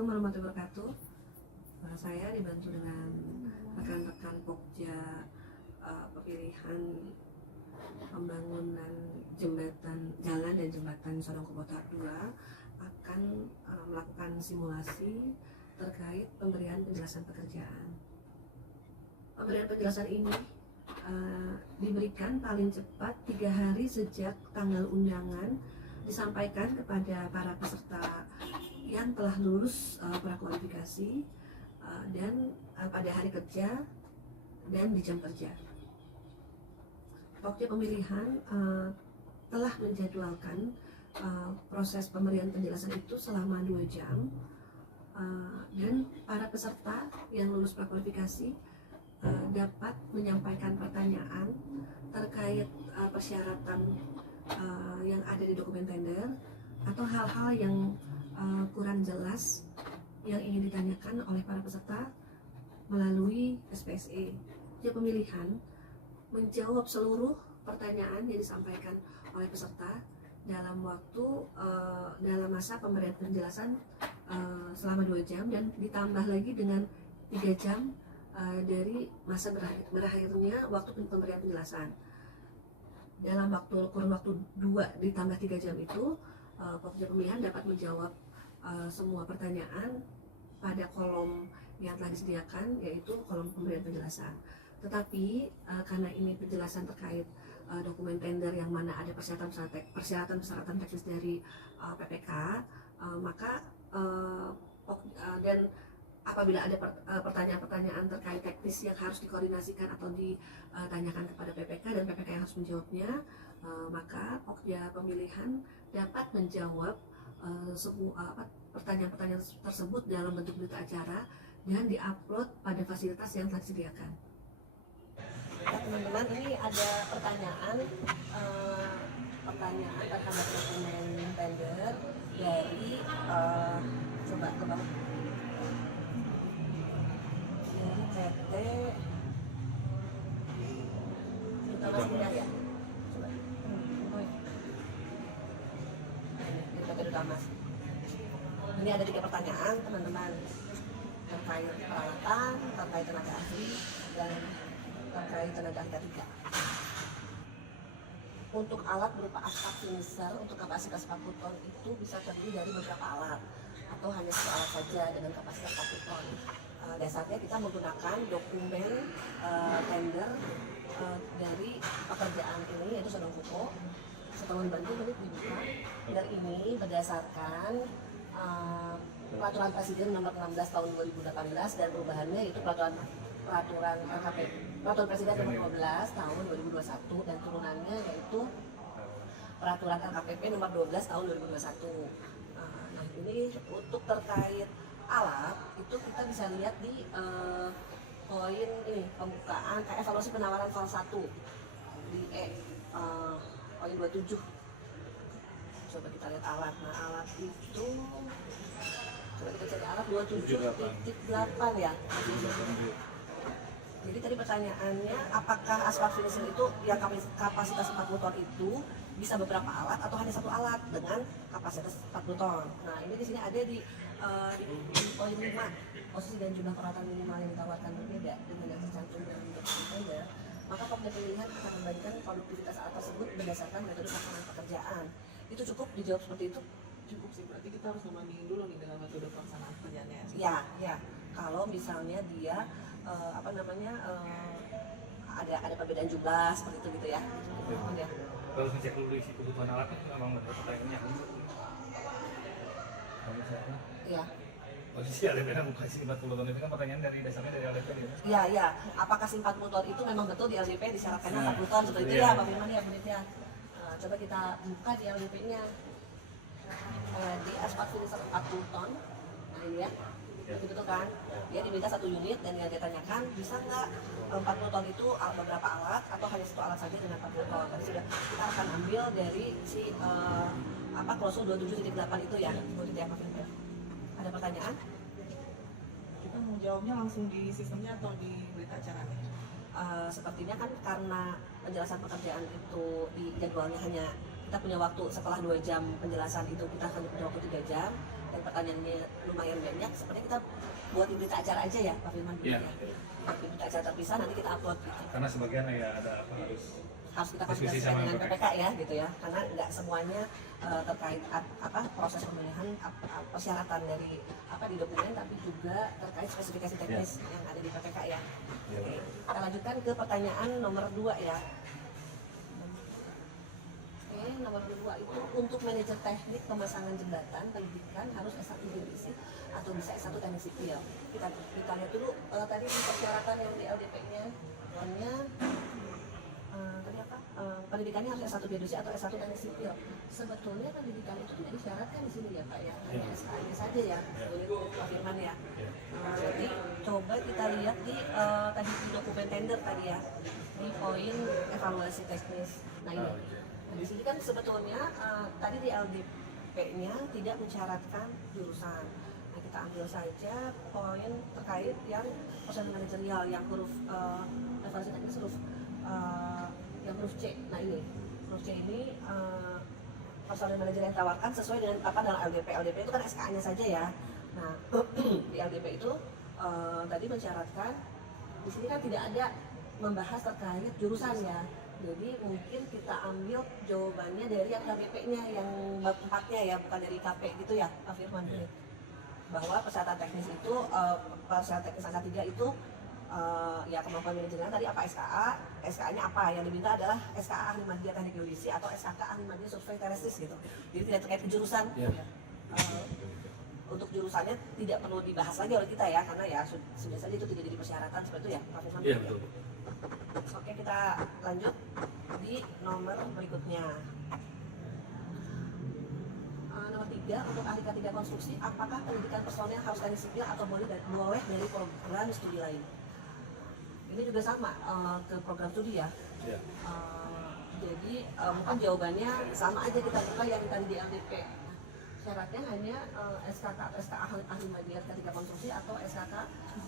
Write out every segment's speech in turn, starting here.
Assalamualaikum warahmatullahi wabarakatuh. Saya dibantu dengan rekan-rekan Pokja pemilihan pembangunan jembatan jalan dan jembatan Sodong Kubotak 2 akan melakukan simulasi terkait pemberian penjelasan pekerjaan. Pemberian penjelasan ini diberikan paling cepat 3 hari sejak tanggal undangan disampaikan kepada para peserta yang telah lulus prakualifikasi dan pada hari kerja dan di jam kerja. Pokja pemilihan telah menjadwalkan proses pemberian penjelasan itu selama 2 jam dan para peserta yang lulus prakualifikasi dapat menyampaikan pertanyaan terkait persyaratan yang ada di dokumen tender atau hal-hal yang kurang jelas yang ingin ditanyakan oleh para peserta melalui SPSE. Pokja pemilihan menjawab seluruh pertanyaan yang disampaikan oleh peserta dalam waktu dalam masa pemberian penjelasan selama 2 jam dan ditambah lagi dengan 3 jam dari masa berakhirnya waktu pemberian penjelasan. Dalam kurun waktu 2 ditambah 3 jam itu, Pokja pemilihan dapat menjawab semua pertanyaan pada kolom yang telah disediakan, yaitu kolom pemberian penjelasan. Tetapi karena ini penjelasan terkait dokumen tender yang mana ada persyaratan teknis dari PPK, maka dan apabila ada pertanyaan-pertanyaan terkait teknis yang harus dikoordinasikan atau ditanyakan kepada PPK dan PPK yang harus menjawabnya, maka Pokja pemilihan dapat menjawab semua pertanyaan-pertanyaan tersebut dalam bentuk berita acara dan diupload pada fasilitas yang telah disediakan. Nah, teman-teman, ini ada pertanyaan terhadap dokumen tender dari coba ke bawah. PT Utama Minyak ya. Coba. PT Utama. Ini ada 3 pertanyaan, teman-teman, terkait peralatan, terkait tenaga ahli, dan terkait tenaga ahli 3. Untuk alat berupa asfalt finisher untuk kapasitas 40 ton itu bisa terdiri dari beberapa alat atau hanya 1 alat saja dengan kapasitas 40 ton. Dasarnya kita menggunakan dokumen tender dari pekerjaan ini, yaitu Sodong Kupo. Setelah dibantu menit dibuka. Tender ini berdasarkan Peraturan Presiden Nomor 16 Tahun 2018 dan perubahannya, yaitu Peraturan Presiden Nomor 12 Tahun 2021 dan turunannya, yaitu Peraturan LKPP Nomor 12 Tahun 2021. Nah, ini untuk terkait alat itu kita bisa lihat di poin ini pembukaan evaluasi penawaran fal 1 di poin 27. Coba kita lihat alat. Nah, alat itu coba kita cari alat 27.8 ya. Jadi tadi pertanyaannya, apakah asfalt finisher itu yang kapasitas 40 ton itu bisa beberapa alat atau hanya 1 alat dengan kapasitas 40 ton. Nah, ini di sini ada di poin 5, posisi dan jumlah peralatan minimal yang ditawarkan berbeda dengan yang tercantum dalam dokumen tender. Maka Pokja pemilihan akan membandingkan produktivitas alat tersebut berdasarkan metode pelaksanaan pekerjaan. Itu cukup dijawab seperti itu? Cukup sih, berarti kita harus membandingin dulu nih dengan metode pelaksanaan pekerjaannya. Ya. Kalau misalnya dia ada perbedaan jumlah seperti itu gitu ya. Ya. Kalau ngecek dulu isi kebutuhan alatnya memang benar pertanyaannya. Iya. Posisi LDP kan bukan sih 40 ton, itu kan pertanyaan dari dasarnya dari LDP dia. Iya. Apakah si 40 ton itu memang betul di LDP disyaratkannya 40 ton seperti itu ya, Pak Firman ya, menitnya. Coba kita buka di LDP-nya. Di asfalt finisher 40 ton. Nah, ini ya. Betul kan? Dia diminta 1 unit dan yang dia tanyakan, bisa nggak 40 ton itu beberapa alat atau hanya 1 alat saja dengan 40 ton. Tadi sudah kita akan ambil dari si klausul 27.8 itu ya, ya Pak Firman. Ada pertanyaan? Kita mau jawabnya langsung di sistemnya atau di berita acaranya? Sepertinya kan karena penjelasan pekerjaan itu di jadwalnya hanya kita punya waktu setelah 2 jam penjelasan itu kita akan punya waktu 3 jam. dan pertanyaannya lumayan banyak, sepertinya kita buat di berita acara aja ya Pak Firman. Iya. Di berita acara terpisah nanti kita upload gitu. Karena sebagian ya ada apa harus Kita diskusi konsultasikan sama dengan PPK. PPK ya gitu ya, karena nggak semuanya terkait proses pemilihan persyaratan dari di dokumen, tapi juga terkait spesifikasi teknis yang ada di PPK ya. Oke, kita lanjutkan ke pertanyaan nomor 2 ya. Oke, nomor 2 itu untuk manajer teknik pemasangan jembatan pendidikan harus S1 geodesi atau bisa S1 teknik sipil. Kita lihat dulu tadi di persyaratan yang di LDP-nya. Tadi apa? Pendidikannya harus S1 geodesi atau S1 teknik sipil. Sebetulnya pendidikan itu tidak disyaratkan di sini ya Pak ya, hanya SK-nya saja ya, Pak Firman ya. Jadi coba kita lihat di tadi di dokumen tender tadi ya, di poin evaluasi teknis. Nah ini, di sini kan sebetulnya tadi di LDP-nya tidak mensyaratkan jurusan. Nah kita ambil saja poin terkait yang personal manajerial yang huruf evaluasi teknis yang huruf C. Nah ini huruf C ini personal manager yang ditawarkan sesuai dengan apa dalam LDP. LDP itu kan SK-nya saja ya. Nah di LDP itu tadi mensyaratkan di sini kan tidak ada membahas terkait jurusan ya. Jadi mungkin kita ambil jawabannya dari yang LDP-nya yang bab 4-nya ya, bukan dari KP gitu ya Pak Firman. Bahwa persyaratan teknis itu persyaratan teknis angka 3 itu ya kemampuan manajernya tadi apa SKA-nya apa yang diminta adalah SKA ahli media teknik geodesi atau SKK ahli media survei terestis gitu. Jadi tidak terkait ke jurusan. Untuk jurusannya tidak perlu dibahas lagi oleh kita ya, karena ya sudah saja itu tidak jadi persyaratan seperti itu ya Pak Firman. Iya betul. Oke, kita lanjut di nomor berikutnya. Nomor 3 untuk ahli K3 konstruksi, apakah pendidikan personel harus teknik sipil atau boleh dari program studi lain? Ini juga sama ke program studi ya. Jadi mungkin jawabannya sama aja, kita buka yang tadi di LDP. Syaratnya hanya SKK atau SK ahli media K3 konstruksi atau SKK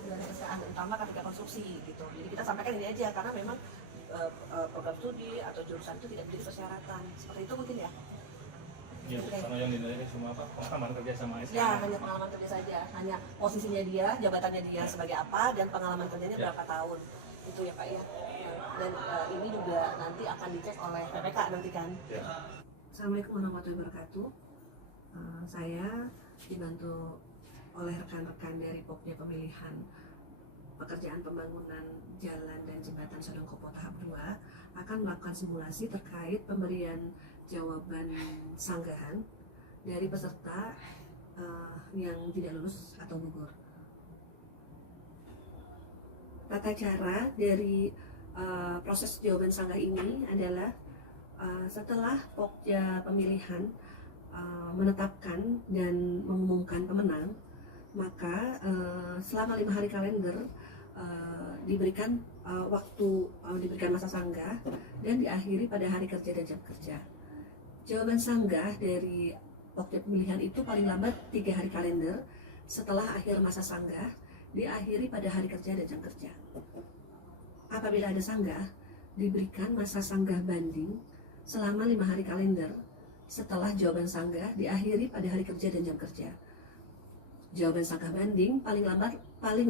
dari SK ahli utama K3 konstruksi gitu. Jadi kita sampaikan ini aja karena memang program studi atau jurusan itu tidak menjadi persyaratan. Seperti itu mungkin ya. Iya, sama yang dinilai cuma apa? Pengalaman kerja sama SK. Ya, hanya pengalaman kerja saja, hanya posisinya dia, jabatannya dia sebagai apa, dan pengalaman kerjanya berapa tahun. Itu ya Pak ya. Dan ini juga nanti akan dicek oleh PPK nanti kan. Assalamualaikum warahmatullahi wabarakatuh. Saya dibantu oleh rekan-rekan dari Pokja Pemilihan Pekerjaan Pembangunan Jalan dan Jembatan Sodongkopo tahap 2 akan melakukan simulasi terkait pemberian jawaban sanggahan dari peserta yang tidak lulus atau gugur. Tata cara dari proses jawaban sanggah ini adalah setelah Pokja Pemilihan menetapkan dan mengumumkan pemenang, maka selama 5 hari kalender diberikan waktu, diberikan masa sanggah dan diakhiri pada hari kerja dan jam kerja. Jawaban sanggah dari Pokja Pemilihan itu paling lambat 3 hari kalender setelah akhir masa sanggah, diakhiri pada hari kerja dan jam kerja. Apabila ada sanggah, diberikan masa sanggah banding selama 5 hari kalender setelah jawaban sanggah diakhiri pada hari kerja dan jam kerja. Jawaban sanggah banding paling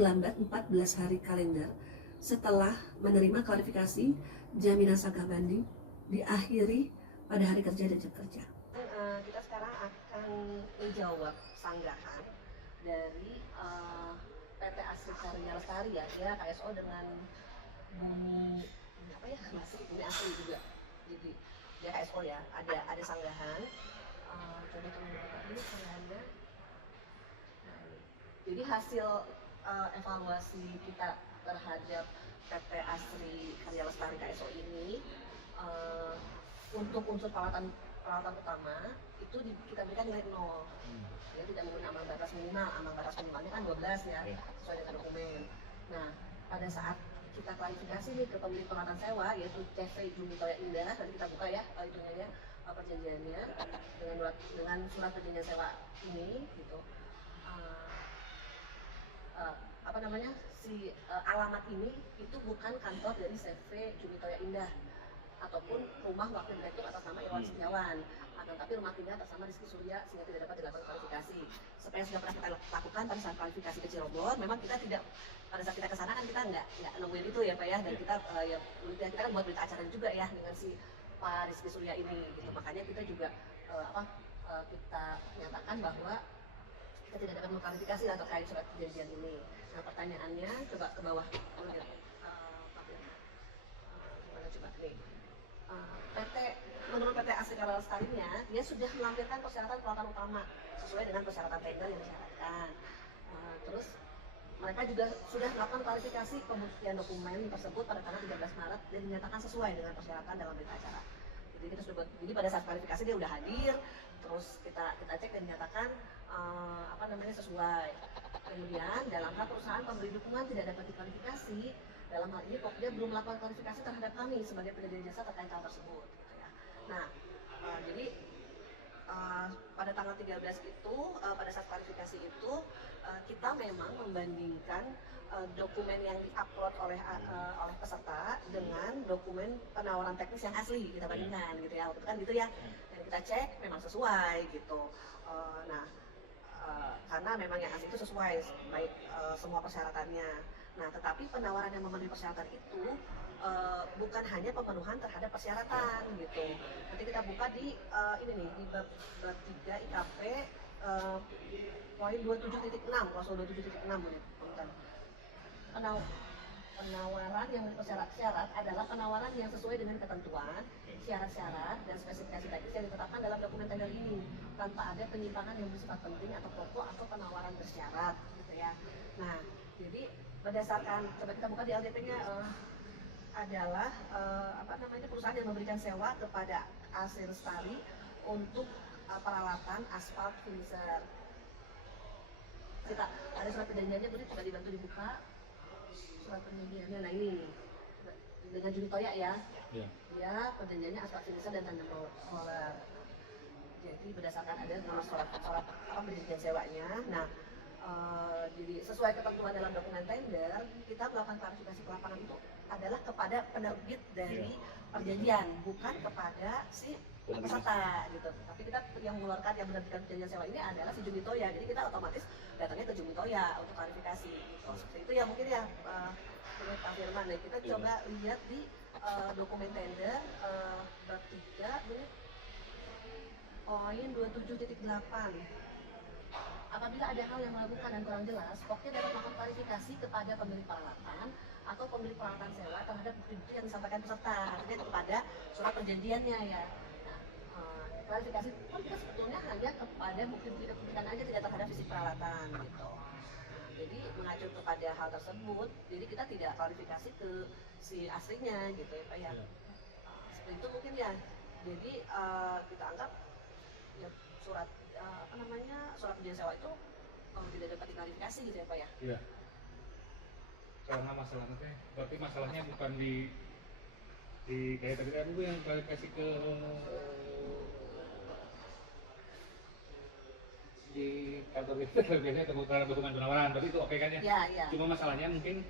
lambat 14 hari kalender setelah menerima klarifikasi jaminan sanggah banding diakhiri pada hari kerja dan jam kerja. Kita sekarang akan menjawab sanggahan dari PT Asri Karya Lestari ya, dia KSO dengan Bumi Asri juga. Jadi dia KSO ya, ada sanggahan. Coba teman-teman ini sanggahannya. Nah, jadi hasil evaluasi kita terhadap PT Asri Karya Lestari KSO ini untuk unsur peralatan utama itu kita berikan nilai 0. Ya, tidak memenuhi ambang batas minimal. Ambang batas minimalnya kan 12 ya, sesuai dengan dokumen. Nah, pada saat kita klarifikasi nih ke pemilik peralatan sewa yaitu CV Jumitoya Indah, nanti kita buka ya itunya perjanjiannya dengan surat perjanjian sewa ini gitu. Alamat ini itu bukan kantor dari CV Jumitoya Indah, ataupun rumah wakil direktur atas nama Irwan Setiawan, akan tapi rumah tinggal atas nama Rizky Surya sehingga tidak dapat dilakukan klarifikasi. Seperti yang sudah pernah kita lakukan pada saat klarifikasi ke Cirebon, memang kita tidak, pada saat kita ke sana kan kita nggak nemuin itu ya Pak ya, dan kita kita kan buat berita acara juga ya dengan si Pak Rizky Surya ini gitu. Makanya kita juga kita nyatakan bahwa kita tidak dapat mengklarifikasi lah terkait surat perjanjian ini. Nah pertanyaannya coba ke bawah gimana coba nih, PT menurut PT Asrika Lestarinya dia sudah melampirkan persyaratan peralatan utama sesuai dengan persyaratan tender yang disyaratkan. Terus mereka juga sudah melakukan klarifikasi pembuktian dokumen tersebut pada tanggal 13 Maret dan dinyatakan sesuai dengan persyaratan dalam berita acara. Jadi kita sudah jadi pada saat klarifikasi dia udah hadir, terus kita cek dan dinyatakan sesuai. Kemudian dalam hal perusahaan pemberi dukungan tidak dapat diklarifikasi, dalam hal ini dia belum melakukan klarifikasi terhadap kami sebagai penyedia jasa terkait hal tersebut. Gitu ya. Nah, jadi pada tanggal 13 itu, pada saat klarifikasi itu, kita memang membandingkan dokumen yang diupload oleh peserta dengan dokumen penawaran teknis yang asli kita bandingkan gitu ya, waktu itu kan gitu ya, dan kita cek memang sesuai gitu. Karena memang yang asli itu sesuai baik semua persyaratannya. Nah, tetapi penawaran yang memenuhi persyaratan itu bukan hanya pemenuhan terhadap persyaratan gitu. Nanti kita buka di ini nih di bab 3 IKP poin 27.6, klausul 27.6 nih. Penawaran yang bersyarat adalah penawaran yang sesuai dengan ketentuan, syarat-syarat, dan spesifikasi teknis yang ditetapkan dalam dokumen tender ini tanpa ada penyimpangan yang bersifat penting atau pokok atau penawaran bersyarat gitu ya. Nah, jadi berdasarkan, coba kita buka di LDP-nya adalah perusahaan yang memberikan sewa kepada Asri Lestari untuk peralatan aspal finisher. Kita ada surat perjanjiannya, boleh coba dibantu dibuka surat perjanjiannya. Nah ini dengan Junitoya ya. Dia perjanjiannya aspal finisher dan tandem roller. Jadi berdasarkan ada nomor surat perjanjian sewanya. Nah, jadi sesuai ketentuan dalam dokumen tender, kita melakukan klarifikasi ke lapangan itu adalah kepada penerbit dari perjanjian, bukan kepada si peserta gitu. Tapi kita yang mengeluarkan, yang menerbitkan perjanjian sewa ini adalah si Junitoya. Jadi kita otomatis datangnya ke Junitoya untuk klarifikasi. Seperti itu ya mungkin ya Pak Firman. Nah, kita coba lihat di dokumen tender bab 3 poin 27.8. Apabila ada hal yang meragukan dan kurang jelas, pokoknya dapat melakukan klarifikasi kepada pemilik peralatan atau pemilik peralatan sewa terhadap bukti-bukti yang disampaikan peserta, artinya kepada surat perjanjiannya ya. Nah, klarifikasi pun kita sebetulnya hanya kepada bukti-bukti kepemilikan aja, tidak terhadap fisik peralatan gitu. Jadi mengacu kepada hal tersebut, jadi kita tidak klarifikasi ke si aslinya gitu ya Pak ya. Seperti itu mungkin ya. Jadi kita anggap ya surat surat perjanjian sewa itu tidak dapat diklarifikasi gitu ya Pak ya? Iya. Karena masalahnya berarti masalahnya bukan di kayak tadi aku yang klarifikasi ke di kantor itu biasanya temukan dokumen penawaran, berarti itu oke kan ya? Iya. Cuma masalahnya mungkin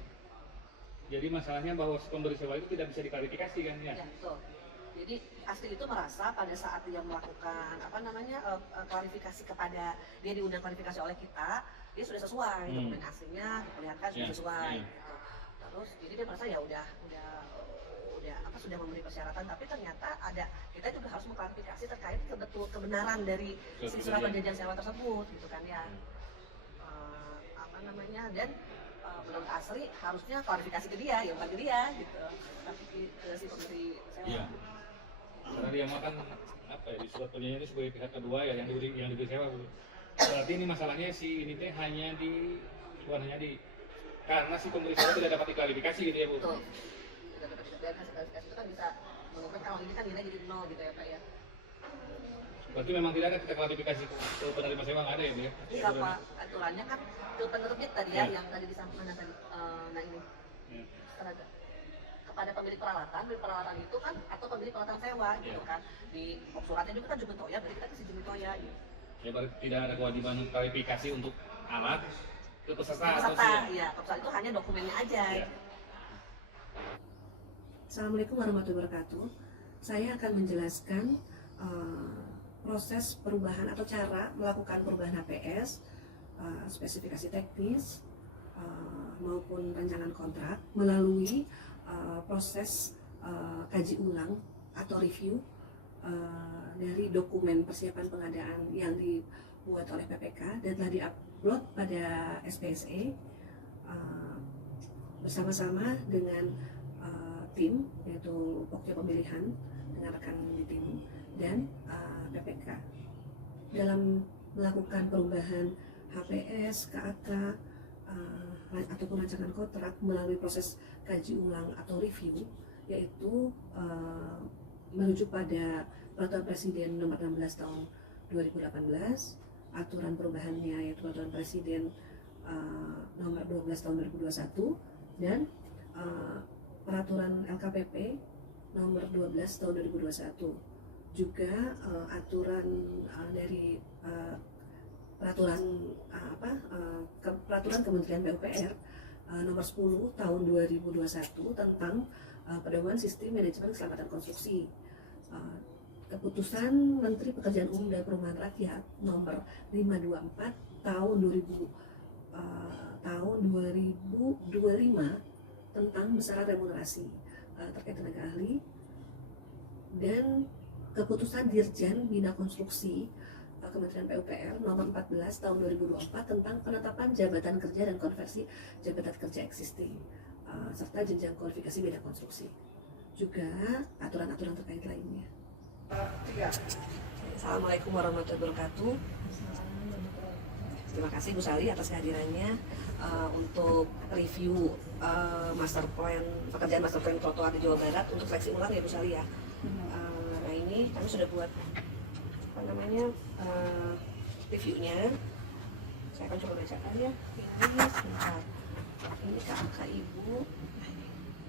jadi masalahnya bahwa pemberi sewa itu tidak bisa diklarifikasi kan ya? Ya betul. Jadi asli itu merasa pada saat dia melakukan klarifikasi kepada dia diundang klarifikasi oleh kita, dia sudah sesuai dokumen aslinya diperlihatkan sudah sesuai. Gitu. Terus jadi dia merasa ya sudah memberi persyaratan, tapi ternyata kita juga harus mengklarifikasi terkait kebenaran dari si surat perjanjian sewa tersebut gitu kan ya. Dan menurut Asri harusnya klarifikasi ke dia, ya bukan ke dia gitu, tapi ke si pemberi sewa. Iya. Karena dia makan di surat perjanjian itu sebagai pihak kedua ya yang diberi sewa. Berarti ini masalahnya si ini teh bukan hanya karena si pemberi sewa tidak dapat diklarifikasi gitu ya Bu. Betul. Tidak dapat klarifikasi itu kan bisa mengubah kalau ini kan nilai jadi 0 gitu ya Pak ya. Berarti memang tidak ada kita klarifikasi ke penerima sewa, nggak ada ya Bu ya? Iya Pak, aturannya kan ke penerbit tadi ya, yang tadi disampaikan tadi. Nah ini kepada pemilik peralatan itu kan atau pemilik peralatan sewa gitu kan. Di suratnya juga kan Junitoya, berarti kita ke si Junitoya gitu. Ya berarti tidak ada kewajiban klarifikasi untuk alat ke peserta iya, peserta itu hanya dokumennya aja. Ya. Assalamualaikum warahmatullahi wabarakatuh. saya akan menjelaskan proses perubahan atau cara melakukan perubahan HPS, spesifikasi teknis maupun rancangan kontrak melalui proses kaji ulang atau review dari dokumen persiapan pengadaan yang dibuat oleh PPK dan telah diupload pada SPSE bersama-sama dengan tim, yaitu Pokja Pemilihan dengan rekan di tim dan PPK dalam melakukan perubahan HPS, KAK ataupun rancangan kontrak melalui proses kaji ulang atau review, yaitu merujuk pada Peraturan Presiden Nomor 16 Tahun 2018, aturan perubahannya yaitu Peraturan Presiden Nomor 12 Tahun 2021 dan Peraturan LKPP Nomor 12 Tahun 2021, juga aturan dari peraturan Kementerian PUPR Nomor 10 Tahun 2021 tentang pedoman sistem manajemen keselamatan konstruksi, keputusan Menteri Pekerjaan Umum dan Perumahan Rakyat Nomor 524 Tahun 2025 tentang besaran remunerasi terkait tenaga ahli, dan keputusan Dirjen Bina Konstruksi Kementerian PUPR Nomor 14 Tahun 2024 tentang penetapan jabatan kerja dan konversi jabatan kerja existing serta jenjang kualifikasi bidang konstruksi, juga aturan-aturan terkait lainnya. Assalamualaikum warahmatullahi wabarakatuh. Terima kasih Bu Sali atas kehadirannya untuk review pekerjaan master plan trotoar di Jawa Barat untuk seleksi ulang ya Bu Sali ya. Nah ini kami sudah buat reviewnya. Saya akan coba bacakan ya. Ini sebentar. Ini KAK Ibu.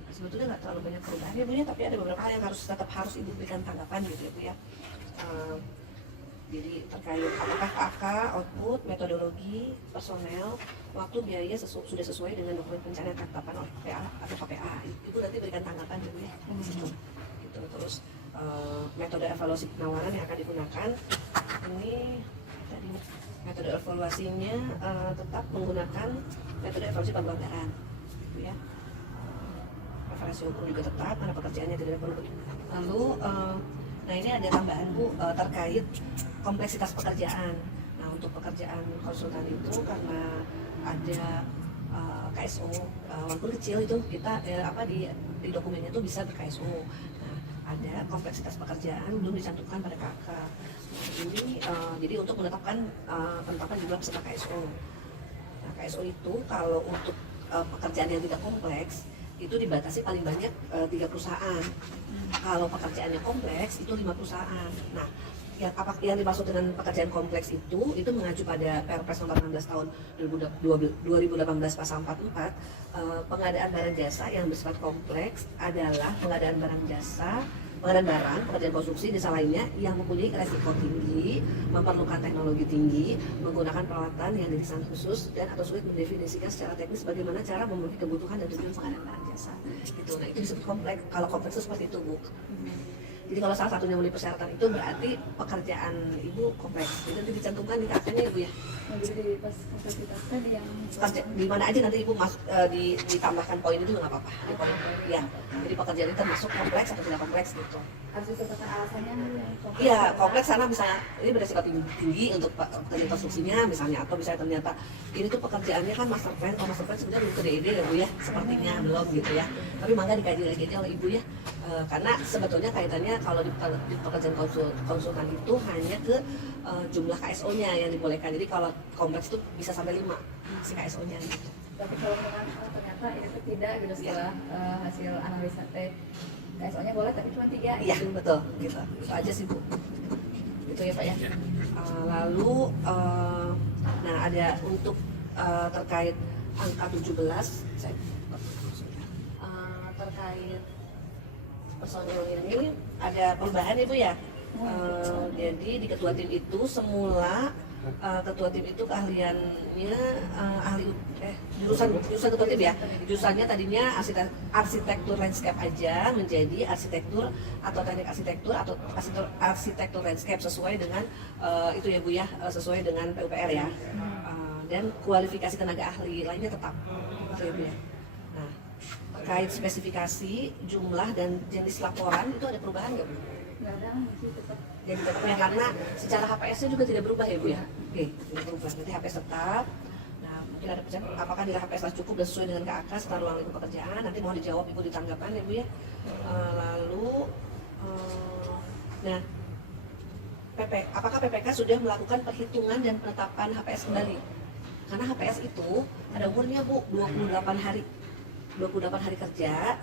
Sebetulnya nggak terlalu banyak perubahan ya Bu ya, tapi ada beberapa hal yang tetap harus Ibu berikan tanggapan gitu ya Bu ya. Jadi terkait apakah KAK, output, metodologi, personel, waktu, biaya sudah sesuai dengan dokumen perencanaan ketetapan oleh PA atau KPA. Ibu nanti berikan tanggapan gitu ya. Gitu. Terus metode evaluasi penawaran yang akan digunakan ini tadi metode evaluasinya tetap menggunakan metode evaluasi pelanggaran gitu ya. Referensi hukum juga tetap karena pekerjaannya tidak perlu. Lalu nah ini ada tambahan Bu terkait kompleksitas pekerjaan. Nah untuk pekerjaan konsultan itu karena ada KSO walaupun kecil itu kita di dokumennya itu bisa ber-KSO. Nah ada kompleksitas pekerjaan belum dicantumkan pada KK. Ini jadi untuk menetapkan penetapan jumlah peserta KSO. Nah KSO itu kalau untuk pekerjaan yang tidak kompleks itu dibatasi paling banyak 3 perusahaan. Kalau pekerjaannya kompleks itu 5 perusahaan. Nah, yang dimaksud dengan pekerjaan kompleks itu mengacu pada Perpres Nomor 16 Tahun 2018 Pasal 44. Pengadaan barang jasa yang bersifat kompleks adalah pengadaan barang pekerjaan konstruksi desa lainnya yang mempunyai resiko tinggi, memerlukan teknologi tinggi, menggunakan peralatan yang didesain khusus dan atau sulit mendefinisikan secara teknis bagaimana cara memenuhi kebutuhan dan tujuan pengadaan barang jasa. Gitu. Nah itu disebut kompleks. Kalau kompleks itu seperti itu Bu. Jadi kalau salah satunya memenuhi persyaratan itu berarti pekerjaan Ibu kompleks. Jadi nanti dicantumkan di KK-nya Ibu ya. Jadi pas kompleksitasnya di yang di mana aja nanti Ibu ditambahkan poin itu nggak apa-apa. Di poin ya. Jadi pekerjaan itu termasuk kompleks atau tidak kompleks gitu. harus disebutkan alasannya kompleks. Iya, kompleks karena misalnya ini beresiko tinggi untuk pekerjaan konstruksinya misalnya, atau misalnya ternyata ini tuh pekerjaannya kan master plan, kalau master plan sebenarnya belum ke DED ya Bu ya, sepertinya belum gitu ya. Tapi mangga dikaji lagi aja oleh Ibu ya, karena sebetulnya kaitannya kalau di pekerjaan konsultan itu hanya ke jumlah KSO-nya yang dibolehkan. Jadi kalau kompleks itu bisa sampai 5 si KSO-nya gitu. Tapi kalau memang ternyata ini tuh tidak gitu setelah hasil analisa KSO-nya boleh tapi cuma 3. Iya betul gitu. Itu aja sih Bu. Gitu ya Pak ya. Lalu nah ada untuk terkait angka 17 saya terkait personil ini ada perubahan Ibu ya. Jadi di ketua tim itu semula ketua tim itu keahliannya jurusan tertib ya. Jurusannya tadinya arsitektur landscape aja menjadi arsitektur atau teknik arsitektur atau arsitektur landscape sesuai dengan itu ya Bu ya, sesuai dengan PUPR ya. Dan kualifikasi tenaga ahli lainnya tetap gitu ya Bu ya. Nah, terkait spesifikasi, jumlah dan jenis laporan itu ada perubahan nggak Bu? Nggak ada, masih tetap. Jadi tetap ya, karena secara HPS-nya juga tidak berubah ya Bu ya. Oke, tidak berubah. Nanti HPS tetap. Nah, mungkin ada pertanyaan, apakah nilai HPS telah cukup dan sesuai dengan KAK setelah ruang lingkup pekerjaan? Nanti mau dijawab Ibu di tanggapan ya Bu ya. Lalu, nah, apakah PPK sudah melakukan perhitungan dan penetapan HPS kembali? Karena HPS itu ada umurnya Bu, 28 hari. 28 hari kerja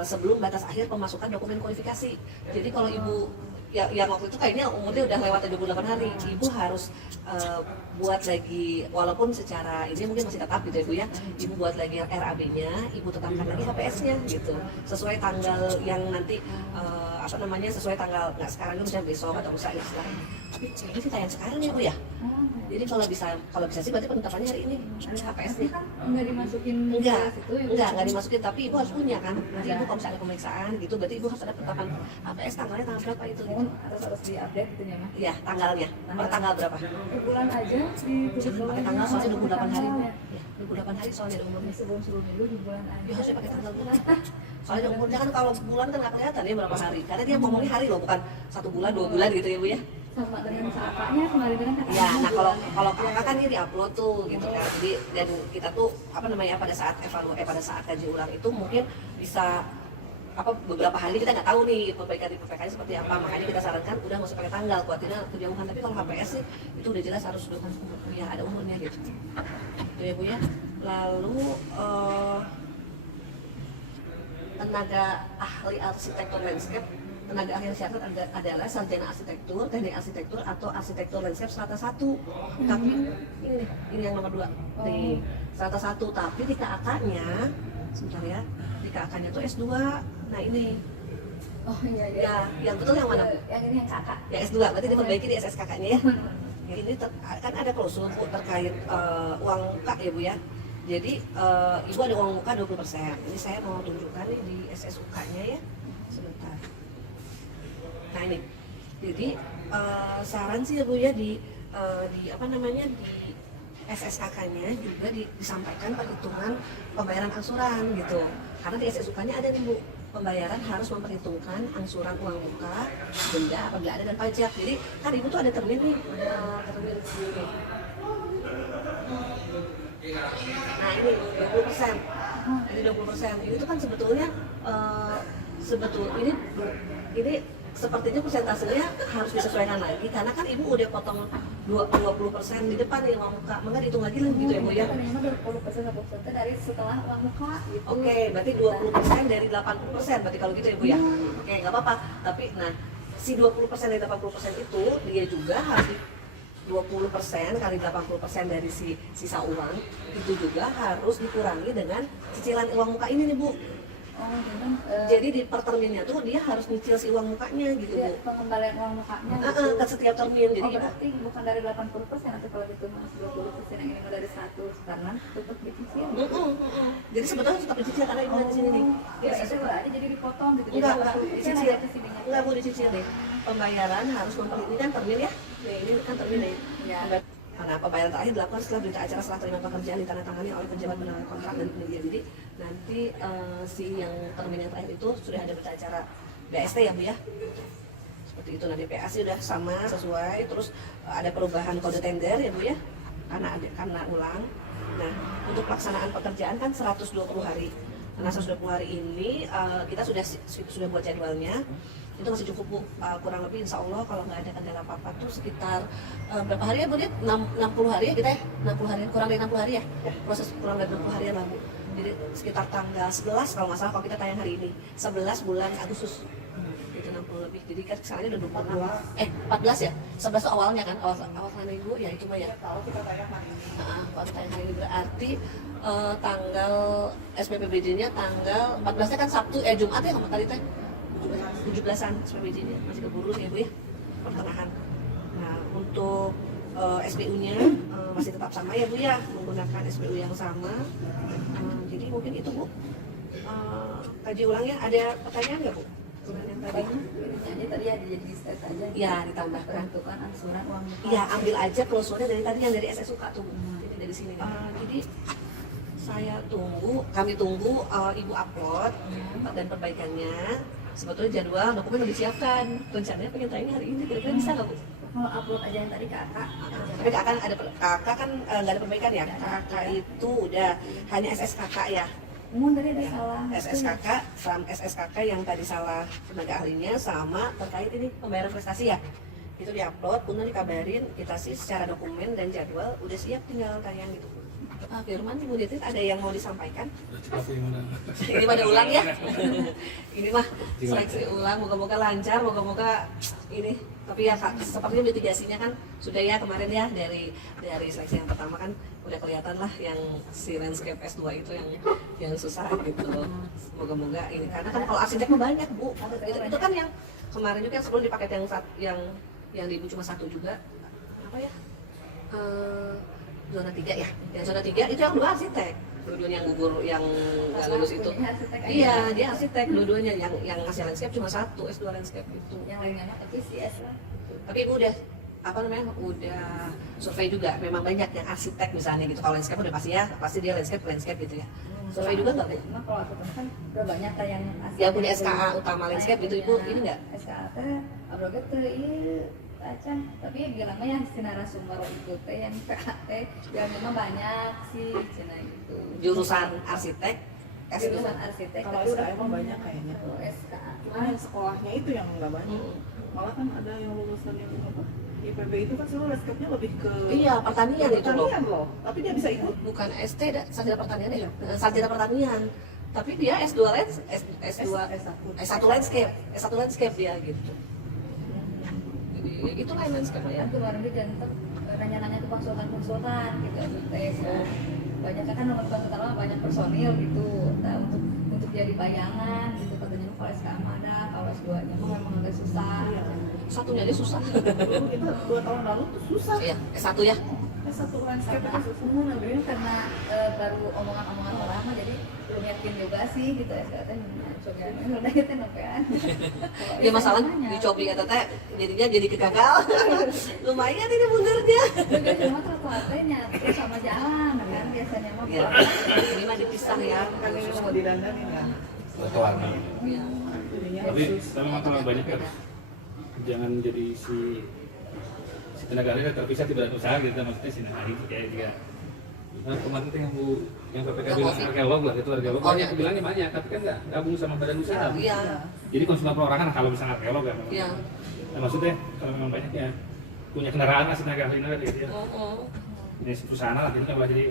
sebelum batas akhir pemasukan dokumen kualifikasi. Jadi kalau Ibu yang waktu itu kayaknya umurnya udah lewat 28 hari, Ibu harus buat lagi, walaupun secara ini mungkin masih tetap gitu ya Bu ya, Ibu buat lagi RAB-nya, Ibu tetapkan lagi HPS-nya gitu, sesuai tanggal yang nanti sesuai tanggal, nggak sekarang itu misalnya besok atau lusa ya tapi ini sih tayang sekarang ya Bu ya. Jadi kalau bisa sih berarti penetapannya hari ini HPS-nya. Kan nggak dimasukin Enggak, ke situ ya? enggak dimasukin, tapi Ibu harus punya kan. Nanti Ibu kalau misalnya pemeriksaan gitu, berarti Ibu harus ada penetapan HPS tanggalnya tanggal berapa itu? Mungkin harus diupdate gitu ya Mas. Iya, tanggalnya. Per tanggal berapa? Bulan aja Jangan pakai tanggal soalnya 28 hari Bu. Ya, 28 hari soalnya ada umurnya. sebelum minggu di bulan aja. Ya harusnya pakai tanggal bulan. Soalnya umurnya kan kalau bulan kan nggak kelihatan ya berapa hari. Karena dia ngomongnya hari loh, bukan 1 bulan, 2 bulan gitu ya Bu ya. Sama dengan kakaknya kemarin kan kakaknya. Ya, nah kalau kakak kan ini diupload tuh gitu kan. Jadi dan kita tuh pada saat kaji ulang itu mungkin bisa beberapa hari kita nggak tahu nih perbaikan di PPK seperti apa, makanya kita sarankan udah nggak usah pakai tanggal, khawatirnya kejauhan. Tapi kalau HPS sih itu udah jelas harus ya ada umurnya gitu. Itu ya Bu ya. Lalu tenaga ahli arsitektur landscape, tenaga ahli yang syarat adalah sarjana arsitektur, teknik arsitektur atau arsitektur landscape strata 1. Tapi ini yang nomor 2 nih, strata 1, tapi di KAK-nya sebentar ya, di KAK-nya tuh S2. Nah ini Oh iya iya. ya, yang betul yang mana Bu? Yang ini yang kakak. Ya S2, berarti diperbaiki di SSKK-nya ya. Ya ini kan ada klausul Bu terkait uang muka ya Bu ya. Jadi Ibu ada uang muka 20%. Ini saya mau tunjukkan nih di SSUK-nya ya. Sebentar. Nah ini. Jadi saran sih ya Bu ya di SSKK-nya juga disampaikan perhitungan pembayaran angsuran gitu. Karena di SSUK-nya ada nih Bu, pembayaran harus memperhitungkan angsuran uang muka, denda apabila ada dan pajak. Jadi kan Ibu tuh ada termin nih, termin sini. Nah ini 20%. Ini 20%. Ini tuh kan sebetulnya ini sepertinya persentasenya harus disesuaikan lagi karena kan Ibu udah potong 20% di depan nih uang muka, maka dihitung lagi lah gitu ya Bu ya. Kan ini 20% dari setelah uang muka gitu. Oke, berarti 20% dari 80%, berarti kalau gitu ya Bu ya. Oke, nggak apa-apa. Tapi nah, si 20% dari 80% itu dia juga harus 20% kali 80% dari si sisa uang itu juga harus dikurangi dengan cicilan uang muka ini nih Bu. Oh, Jadi di per terminnya tuh dia harus nyicil si uang mukanya gitu Bu. pengembalian uang mukanya Ke setiap termin. Jadi berarti bukan dari 80% atau kalau gitu mas 20% yang ini mah dari 100 karena tetap dicicil. Jadi sebetulnya tetap dicicil karena Ibu di sini nih. Ya itu berarti jadi dipotong gitu. Enggak dicicil. Enggak. Enggak Bu, dicicil deh. Pembayaran harus ini kan termin ya. Ini kan termin nih. Ya. Nah, pembayaran terakhir dilakukan setelah berita acara serah terima pekerjaan ditandatangani oleh pejabat penanggung kontrak dan penyedia. Jadi nanti si yang termin yang terakhir itu sudah ada berita acara BST ya Bu ya. Seperti itu. Nah DPA sih udah sama sesuai. Terus ada perubahan kode tender ya Bu ya. Karena ulang. Nah untuk pelaksanaan pekerjaan kan 120 hari. Nah 120 hari ini kita sudah buat jadwalnya. Itu masih cukup Bu, kurang lebih insya Allah kalau nggak ada kendala apa-apa tuh sekitar berapa hari ya Bu? 60 hari ya kita ya? 60 hari, kurang dari 60 hari ya? Proses kurang dari 60 harian lah Bu. Jadi sekitar tanggal 11 kalau nggak salah kalau kita tayang hari ini 11 bulan Agustus itu 60 lebih. Jadi kan sekarang udah 14 ya? 11 tuh awalnya kan, awal minggu ya itu mah ya. Kalau kita tayang hari ini. Kalau tayang hari ini berarti tanggal SPPBD-nya tanggal 14-nya kan Sabtu, Jumat ya kalau tadi teh 17-an SPPBD-nya masih keburu ya Bu ya, pertengahan. Nah untuk SPU-nya masih tetap sama ya Bu ya, menggunakan SPU yang sama. Jadi mungkin itu Bu. Kaji ulangnya, ada pertanyaan nggak Bu? Yang tadi? Aja tadi ada jadi state aja. Ya, ditambahkan. Tentukan angsuran uang muka. Iya, ambil aja klausulnya dari tadi yang dari SSUK tuh. Jadi dari sini. Jadi kami tunggu Ibu upload dan perbaikannya. Sebetulnya jadwal dokumen udah disiapkan. Rencananya pengen tayang hari ini, kira-kira bisa nggak Bu? Kalau upload aja yang tadi ke kakak. Tapi kakak kan nggak ada perbaikan ya. Kakak itu udah hanya SSKK ya. Tadi ada salah. SSKK yang tadi salah tenaga ahlinya sama terkait ini pembayaran prestasi ya. Itu diupload, kemudian dikabarin, kita sih secara dokumen dan jadwal udah siap, tinggal tayang gitu. Firman, Ibu Ditit ada yang mau disampaikan? Ini pada ulang ya. Ini mah seleksi ulang, moga-moga lancar, moga-moga ini. Tapi ya Kak, sepertinya mitigasinya kan sudah ya kemarin ya dari seleksi yang pertama kan udah kelihatan lah yang si landscape S2 itu yang susah gitu. Moga-moga ini karena kan kalau arsitek mah banyak Bu. Itu kan yang kemarin juga yang sebelum di paket yang di Ibu cuma satu juga apa ya? Zona 3 ya. Yang zona 3 itu yang dua arsitek. Dua-duanya yang gugur yang nggak lulus itu. Iya, dia arsitek dua-duanya yang ngasih landscape cuma satu, S2 landscape itu. Yang lainnya tapi CS lah. Tapi Ibu udah udah survei juga, memang banyak yang arsitek misalnya gitu. Kalau landscape udah pasti dia landscape gitu ya. Survei juga nggak? Cuma kalau aku kan udah banyak yang Yang punya SKA utama landscape gitu Ibu, ini nggak? SKA teh abroget teh iya acan, tapi bilangnya yang si narasumber itu teh yang PAT yang memang banyak sih cina itu. Jurusan arsitek, Jurusan arsitek. Kalau tapi SKA emang banyak kayaknya. Kalau SKA. Cuma yang sekolahnya itu yang nggak banyak. Malah kan ada yang lulusan yang apa? IPB itu kan sebenarnya landscape-nya lebih ke Iya, pertanian itu loh. pertanian loh. Tapi dia bisa ikut. Bukan ST, sarjana pertanian ya? Sarjana pertanian. Tapi dia S2 S1 landscape, S1 landscape dia gitu. Jadi itu lain landscape ya. Kan kemarin dia jantan nanya-nanya ke konsultan gitu arsitek. Banyak kan nomor konsultan lah banyak personil gitu. Nah, untuk jadi bayangan gitu katanya kalau SKM ada, kalau S2-nya memang agak susah. Satunya aja susah. Dulu kita 2 tahun lalu tuh susah. Iya, S1 ya. S1 landscape Karena itu susah. ngambilnya karena baru omongan-omongan orang mah jadi belum yakin juga sih gitu SKT cobaannya udah kita nopean. Ya masalah dicobi kata teh jadinya jadi kegagal. Lumayan ini mundur dia. Cuma trotoarnya terus sama jalan kan biasanya mah. Ya, ini mah dipisah ya. Kan ini mau didandanin kan. trotoar. Iya. Jadinya Tapi susah. memang kalau banyak kan jangan jadi si tenaga ahli terpisah tidak ada usaha gitu, maksudnya si ahli itu kayak dia. Nah, kemarin tuh yang PPK bilang arkeolog lah, itu arkeolog banyak bilangnya banyak, tapi kan nggak gabung sama badan usaha. Iya. Jadi konsumen perorangan kalau misalnya arkeolog ya. Iya. Nah, maksudnya kalau memang banyak ya punya kendaraan lah si tenaga ahli gitu ya. Ini perusahaan lah, jadi coba jadi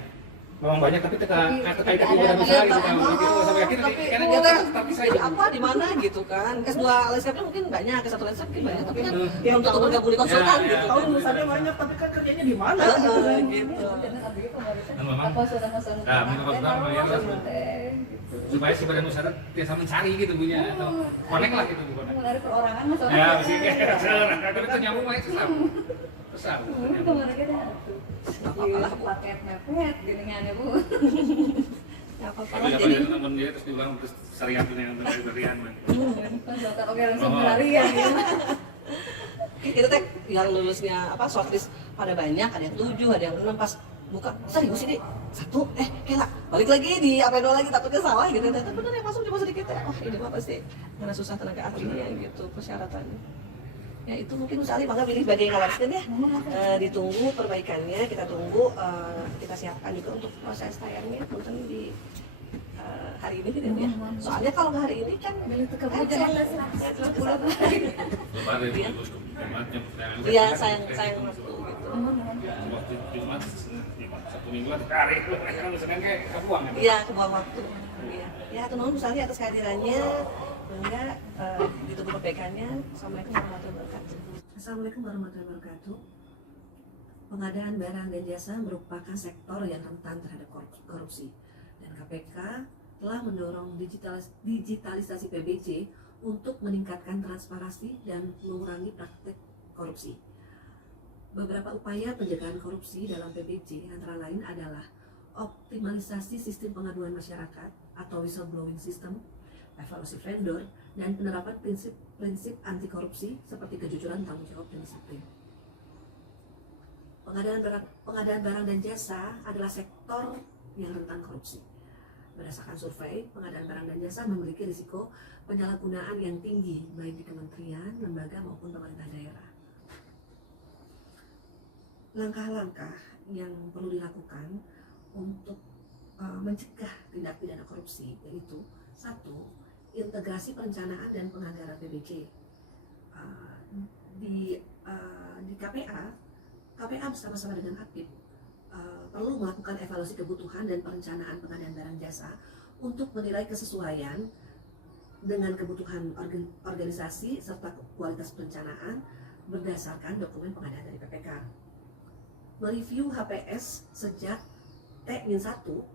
memang banyak tapi terkait dengan badan usaha gitu kan. Gitu sampai akhirnya karena dia tapi saya apa di mana gitu kan. S2 landscape mungkin banyak, S1 landscape mungkin banyak, tapi kan Yang belum tentu bergabung di konsultan Ya, gitu. tahu lulusannya banyak tapi kan kerjanya di mana? Gitu. memang supaya si badan usaha biasa mencari gitu punya atau connect lah gitu bukan. Dari perorangan mas orang. Ya, mesti kayak kalau itu nyambung mah itu susah. Susah. Kemarin kita Apa-apalah, Bu. paket mepet gini Bu. Ya, apa-apa Tapi lah, apa jadi dia nonton dia terus diulang terus sarian tuh yang berian. Konsultan oke langsung berlarian ya. kita teh yang lulusnya apa shortlist pada banyak, ada yang 7, ada yang 6, pas buka serius ini 1 kela balik lagi di apa lagi takutnya salah gitu. Tapi bener ya masuk cuma sedikit ya. Wah ini mah pasti karena susah tenaga ahlinya gitu persyaratannya. Ya itu mungkin misalnya maka pilih bagian yang wariskan ya. Ditunggu perbaikannya, kita tunggu, kita siapkan juga untuk proses tayangnya mungkin di hari ini gitu ya. Soalnya kalau nggak hari ini kan iya sayang waktu gitu. Satu minggu lah tarik kan sedang kayak kebuang gitu. Iya kebuang waktu. Iya. Ya teman misalnya atas kehadirannya enggak ditunggu perbaikannya. Assalamualaikum warahmatullahi wabarakatuh. Assalamualaikum warahmatullahi wabarakatuh. Pengadaan barang dan jasa merupakan sektor yang rentan terhadap korupsi dan KPK telah mendorong digitalisasi PBC untuk meningkatkan transparansi dan mengurangi praktik korupsi. Beberapa upaya pencegahan korupsi dalam PBJ antara lain adalah optimalisasi sistem pengaduan masyarakat atau whistleblowing system, evaluasi vendor, dan penerapan prinsip anti korupsi seperti kejujuran, tanggung jawab, dan disiplin. Pengadaan barang dan jasa adalah sektor yang rentan korupsi. Berdasarkan survei, pengadaan barang dan jasa memiliki risiko penyalahgunaan yang tinggi baik di kementerian, lembaga maupun pemerintah daerah. Langkah-langkah yang perlu dilakukan untuk mencegah tindak pidana korupsi yaitu: 1. Integrasi perencanaan dan penganggaran PBJ. Di KPA bersama-sama dengan APIP perlu melakukan evaluasi kebutuhan dan perencanaan pengadaan barang jasa untuk menilai kesesuaian dengan kebutuhan organisasi serta kualitas perencanaan berdasarkan dokumen pengadaan dari PPK. Mereview HPS sejak T-1,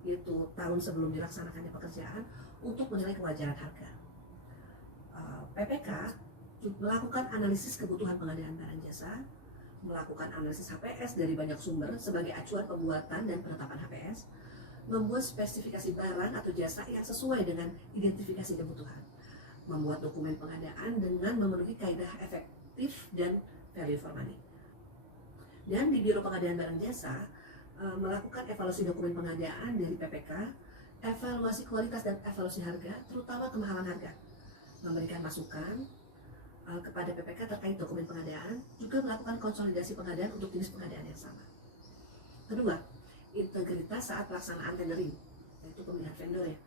yaitu tahun sebelum dilaksanakannya pekerjaan, untuk menilai kewajaran harga. PPK melakukan analisis kebutuhan pengadaan barang jasa, melakukan analisis HPS dari banyak sumber sebagai acuan pembuatan dan penetapan HPS, membuat spesifikasi barang atau jasa yang sesuai dengan identifikasi kebutuhan, membuat dokumen pengadaan dengan memenuhi kaidah efektif dan value for money. Dan di Biro Pengadaan Barang Jasa melakukan evaluasi dokumen pengadaan dari PPK, evaluasi kualitas dan evaluasi harga, terutama kemahalan harga, memberikan masukan kepada PPK terkait dokumen pengadaan, juga melakukan konsolidasi pengadaan untuk jenis pengadaan yang sama. Kedua, integritas saat pelaksanaan tendering, yaitu pemilihan vendor ya.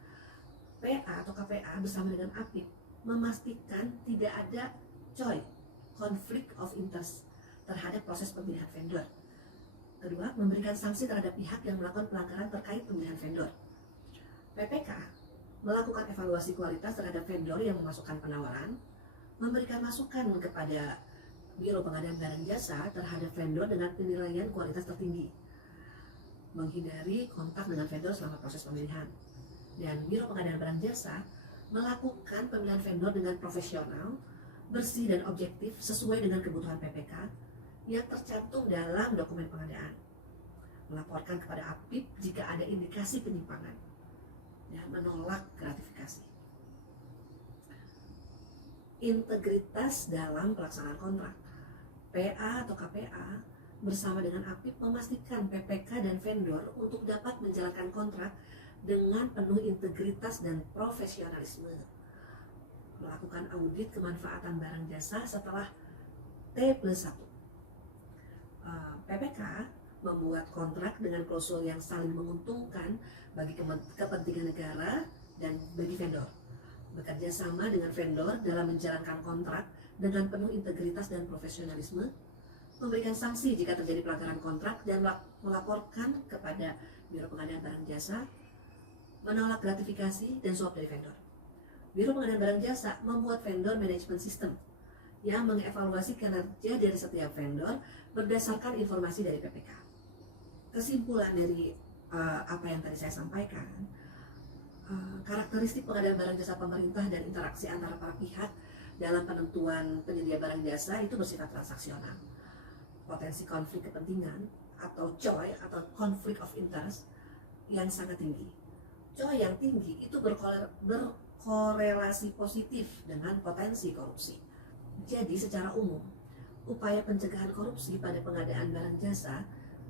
PA atau KPA bersama dengan APIP memastikan tidak ada conflict of interest terhadap proses pemilihan vendor. Kedua, memberikan sanksi terhadap pihak yang melakukan pelanggaran terkait pemilihan vendor. PPK melakukan evaluasi kualitas terhadap vendor yang memasukkan penawaran, memberikan masukan kepada Biro Pengadaan Barang Jasa terhadap vendor dengan penilaian kualitas tertinggi, menghindari kontak dengan vendor selama proses pemilihan. Dan Biro Pengadaan Barang Jasa melakukan pemilihan vendor dengan profesional, bersih dan objektif sesuai dengan kebutuhan PPK yang tercantum dalam dokumen pengadaan, melaporkan kepada APIP jika ada indikasi penyimpangan, dan menolak gratifikasi. Integritas dalam pelaksanaan kontrak. PA atau KPA bersama dengan APIP memastikan PPK dan vendor untuk dapat menjalankan kontrak dengan penuh integritas dan profesionalisme, melakukan audit kemanfaatan barang jasa setelah T+1. PPK membuat kontrak dengan klausul yang saling menguntungkan bagi kepentingan negara dan bagi vendor, bekerja sama dengan vendor dalam menjalankan kontrak dengan penuh integritas dan profesionalisme, memberikan sanksi jika terjadi pelanggaran kontrak dan melaporkan kepada Biro Pengadaan Barang Jasa, menolak gratifikasi dan suap dari vendor. Biro Pengadaan Barang Jasa membuat vendor management system yang mengevaluasi kinerja dari setiap vendor berdasarkan informasi dari PPK. Kesimpulan dari apa yang tadi saya sampaikan, karakteristik pengadaan barang jasa pemerintah dan interaksi antara para pihak dalam penentuan penyedia barang jasa itu bersifat transaksional. Potensi konflik kepentingan atau COI atau conflict of interest yang sangat tinggi. COI yang tinggi itu berkorelasi positif dengan potensi korupsi. Jadi secara umum, upaya pencegahan korupsi pada pengadaan barang jasa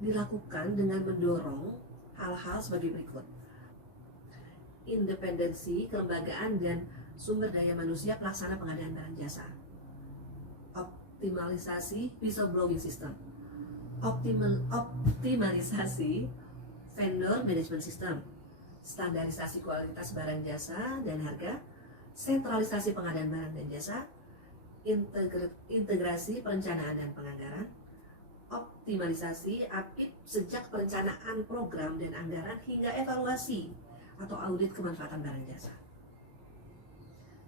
dilakukan dengan mendorong hal-hal sebagai berikut: independensi, kelembagaan, dan sumber daya manusia pelaksana pengadaan barang jasa, optimalisasi whistleblowing system, optimalisasi vendor management system, standarisasi kualitas barang jasa dan harga, sentralisasi pengadaan barang dan jasa, integrasi perencanaan dan penganggaran, optimalisasi APIP sejak perencanaan program dan anggaran hingga evaluasi atau audit kemanfaatan barang jasa.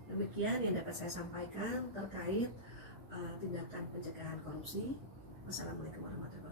Demikian yang dapat saya sampaikan terkait tindakan pencegahan korupsi. Wassalamualaikum warahmatullahi wabarakatuh.